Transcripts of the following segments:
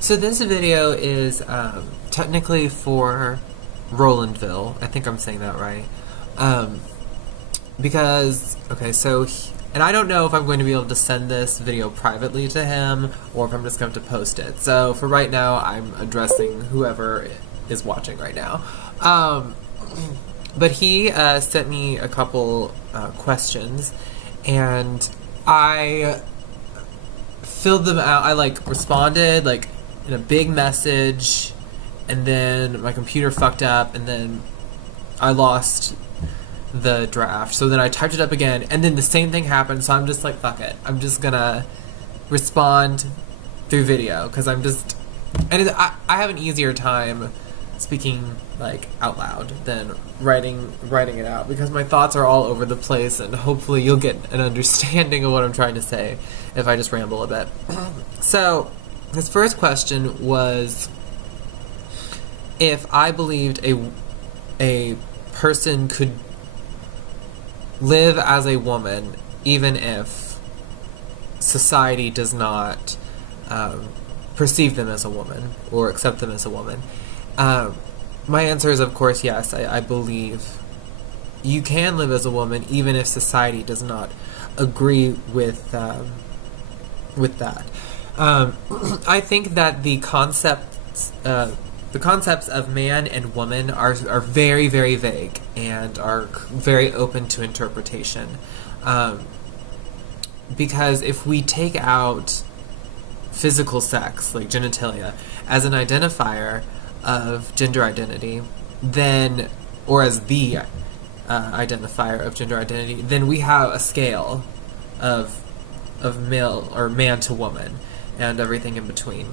So this video is technically for Rolandville. I think I'm saying that right. Because, okay, so, and I don't know if I'm going to be able to send this video privately to him, or if I'm just going to post it. So for right now, I'm addressing whoever is watching right now. But he sent me a couple questions, and I filled them out. I responded in a big message, and then my computer fucked up, and then I lost the draft. So then I typed it up again, and then the same thing happened. So I'm just like, fuck it. I'm just gonna respond through video, because I'm just, and I have an easier time speaking out loud than writing it out, because my thoughts are all over the place, and hopefully you'll get an understanding of what I'm trying to say if I just ramble a bit. So his first question was if I believed a person could live as a woman even if society does not perceive them as a woman or accept them as a woman. My answer is, of course, yes. I believe you can live as a woman even if society does not agree with that. I think that the concepts of man and woman are very, very vague and are very open to interpretation. Because if we take out physical sex, like genitalia, as an identifier of gender identity, then, or as the identifier of gender identity, then we have a scale of male or man to woman and everything in between.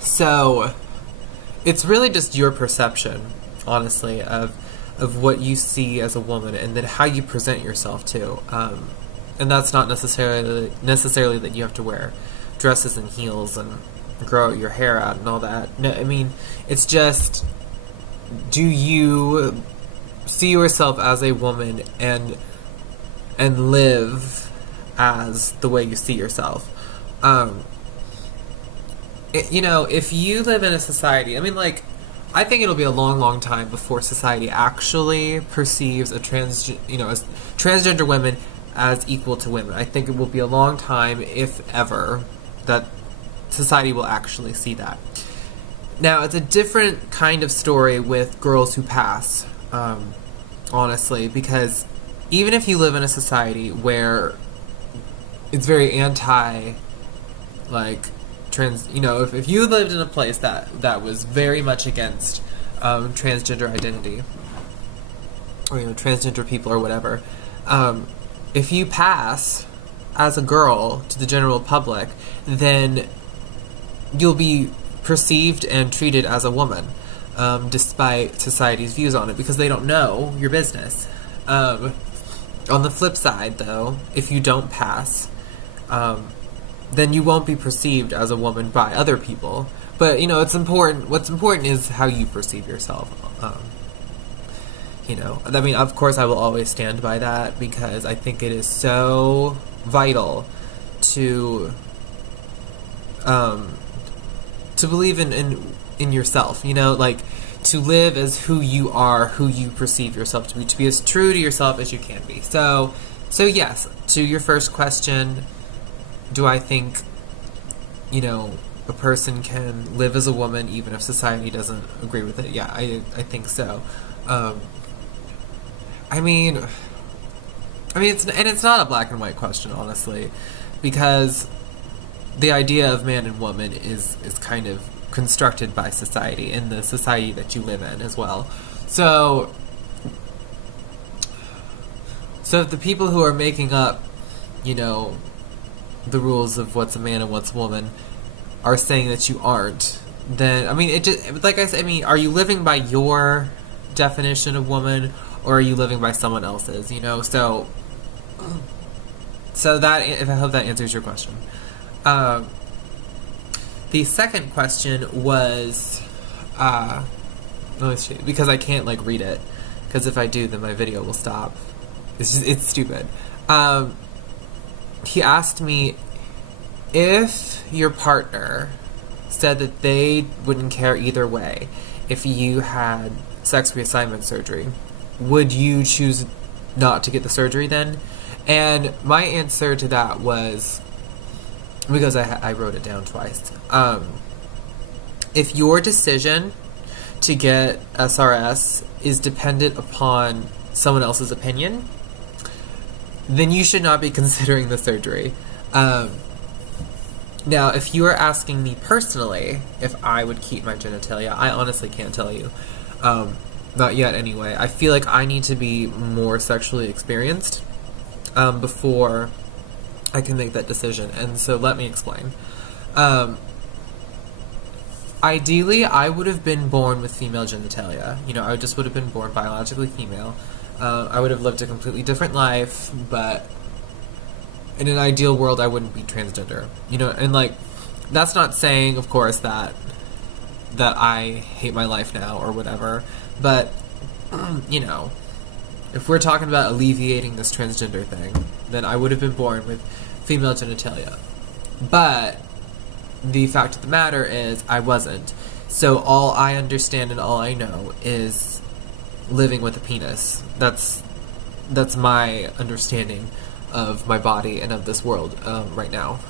So it's really just your perception, honestly, of what you see as a woman, and then how you present yourself too. And that's not necessarily that you have to wear dresses and heels and grow your hair out and all that. No, I mean, it's just, do you see yourself as a woman and live as the way you see yourself? If you live in a society, I think it'll be a long, long time before society actually perceives as transgender women as equal to women. I think it will be a long time, if ever, that society will actually see that. Now, it's a different kind of story with girls who pass, honestly, because even if you live in a society where it's very anti, trans, if you lived in a place that was very much against transgender identity, or transgender people or whatever, if you pass as a girl to the general public, then you'll be perceived and treated as a woman, despite society's views on it, because they don't know your business. On the flip side, though, if you don't pass, then you won't be perceived as a woman by other people. But, it's important. What's important is how you perceive yourself. Of course I will always stand by that, because I think it is so vital to believe in yourself, to live as who you are, who you perceive yourself to be as true to yourself as you can be. So yes, to your first question, do I think, a person can live as a woman even if society doesn't agree with it? Yeah, I think so. It's not a black and white question, honestly, because the idea of man and woman is kind of constructed by society, and the society that you live in as well. So if the people who are making up, the rules of what's a man and what's a woman are saying that you aren't, then, it just, like I said, are you living by your definition of woman, or are you living by someone else's, So that, I hope that answers your question. The second question was, let me see, because I can't read it, because if I do, then my video will stop. It's stupid. He asked me if your partner said that they wouldn't care either way if you had sex reassignment surgery. Would you choose not to get the surgery then? And my answer to that was, because I wrote it down twice, if your decision to get SRS is dependent upon someone else's opinion, then you should not be considering the surgery. Now, if you are asking me personally if I would keep my genitalia, I honestly can't tell you. Not yet, anyway. I feel like I need to be more sexually experienced before I can make that decision. And so let me explain. Ideally, I would have been born with female genitalia. You know, I just would have been born biologically female. I would have lived a completely different life, but in an ideal world, I wouldn't be transgender. You know, and like, that's not saying, of course, that I hate my life now or whatever, but, you know, if we're talking about alleviating this transgender thing, then I would have been born with female genitalia. But the fact of the matter is, I wasn't. So all I understand and all I know is living with a penis. That's my understanding of my body and of this world right now.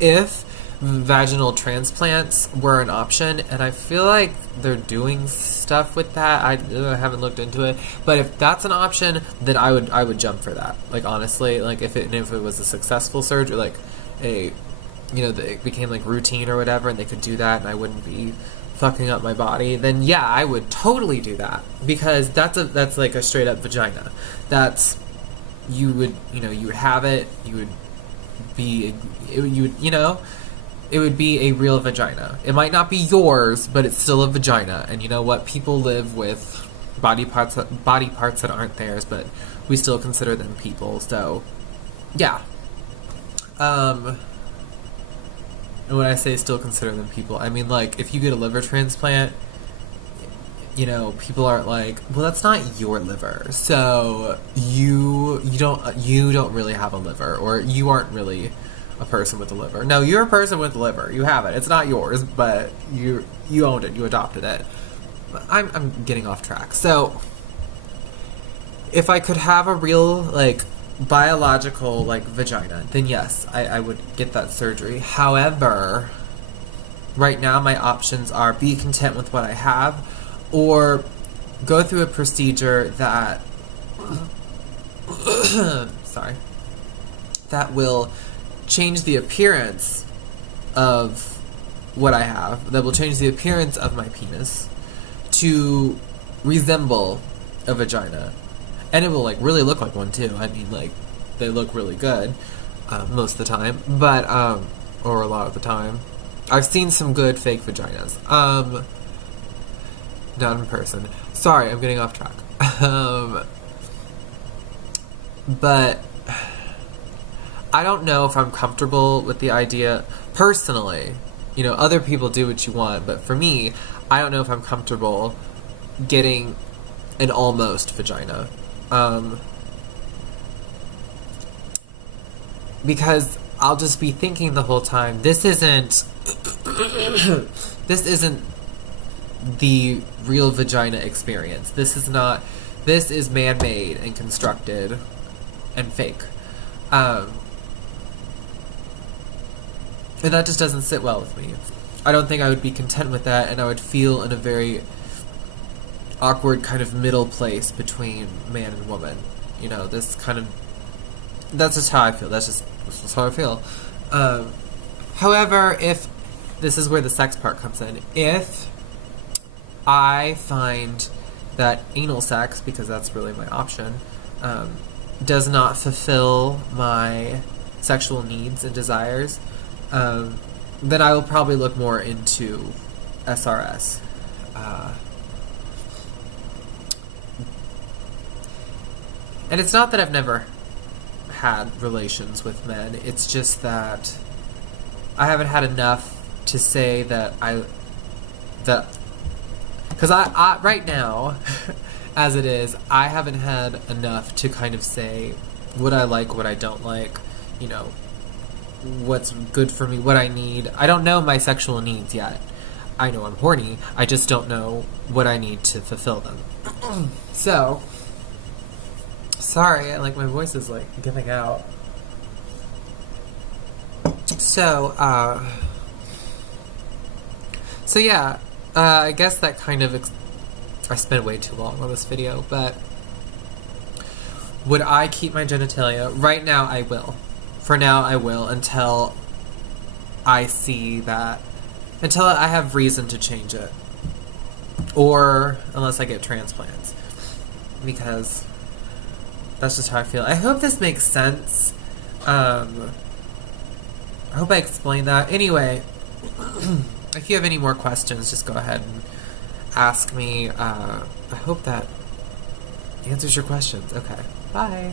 If vaginal transplants were an option, and I feel like they're doing stuff with that, I haven't looked into it, but if that's an option, then I would jump for that. Like, honestly, like if it was a successful surgery, like it became like routine or whatever, and they could do that, and I wouldn't be fucking up my body, then yeah, I would totally do that, because that's like a straight up vagina. That's, you would have it, it would be a real vagina. It might not be yours, but it's still a vagina. And you know what? People live with body parts that aren't theirs, but we still consider them people. So, yeah. And when I say still consider them people, I mean, like, if you get a liver transplant, you know, people aren't like, well, that's not your liver, so you don't really have a liver, or you aren't really a person with a liver. No, you're a person with a liver. You have it. It's not yours, but you owned it. You adopted it. I'm getting off track. So, if I could have a real, like, biological, like, vagina, then yes, I would get that surgery. However, right now my options are be content with what I have, or go through a procedure that sorry, that will change the appearance of what I have, that will change the appearance of my penis to resemble a vagina. And it will, like, really look like one, too. I mean, like, they look really good most of the time, but, or a lot of the time. I've seen some good fake vaginas. Not in person. Sorry, I'm getting off track. But I don't know if I'm comfortable with the idea, personally. You know, other people do what you want, but for me, I don't know if I'm comfortable getting an almost vagina. Because I'll just be thinking the whole time, this isn't the real vagina experience. This is man-made and constructed and fake. And that just doesn't sit well with me. I don't think I would be content with that, and I would feel in a very awkward kind of middle place between man and woman. You know, that's just how I feel. That's just how I feel. However, if this is where the sex part comes in, if I find that anal sex, because that's really my option, does not fulfill my sexual needs and desires, then I will probably look more into SRS. And it's not that I've never had relations with men, it's just that I haven't had enough to say that because I right now, as it is, I haven't had enough to kind of say what I like, what I don't like, you know, what's good for me, what I need. I don't know my sexual needs yet. I know I'm horny. I just don't know what I need to fulfill them. So, sorry, like my voice is like giving out. So, yeah, I guess that kind of, I spent way too long on this video, but would I keep my genitalia? Right now, I will. For now, I will, until I see that, until I have reason to change it. Or, unless I get transplants. Because that's just how I feel. I hope this makes sense. I hope I explained that. Anyway, if you have any more questions, just go ahead and ask me. I hope that answers your questions. Okay, bye.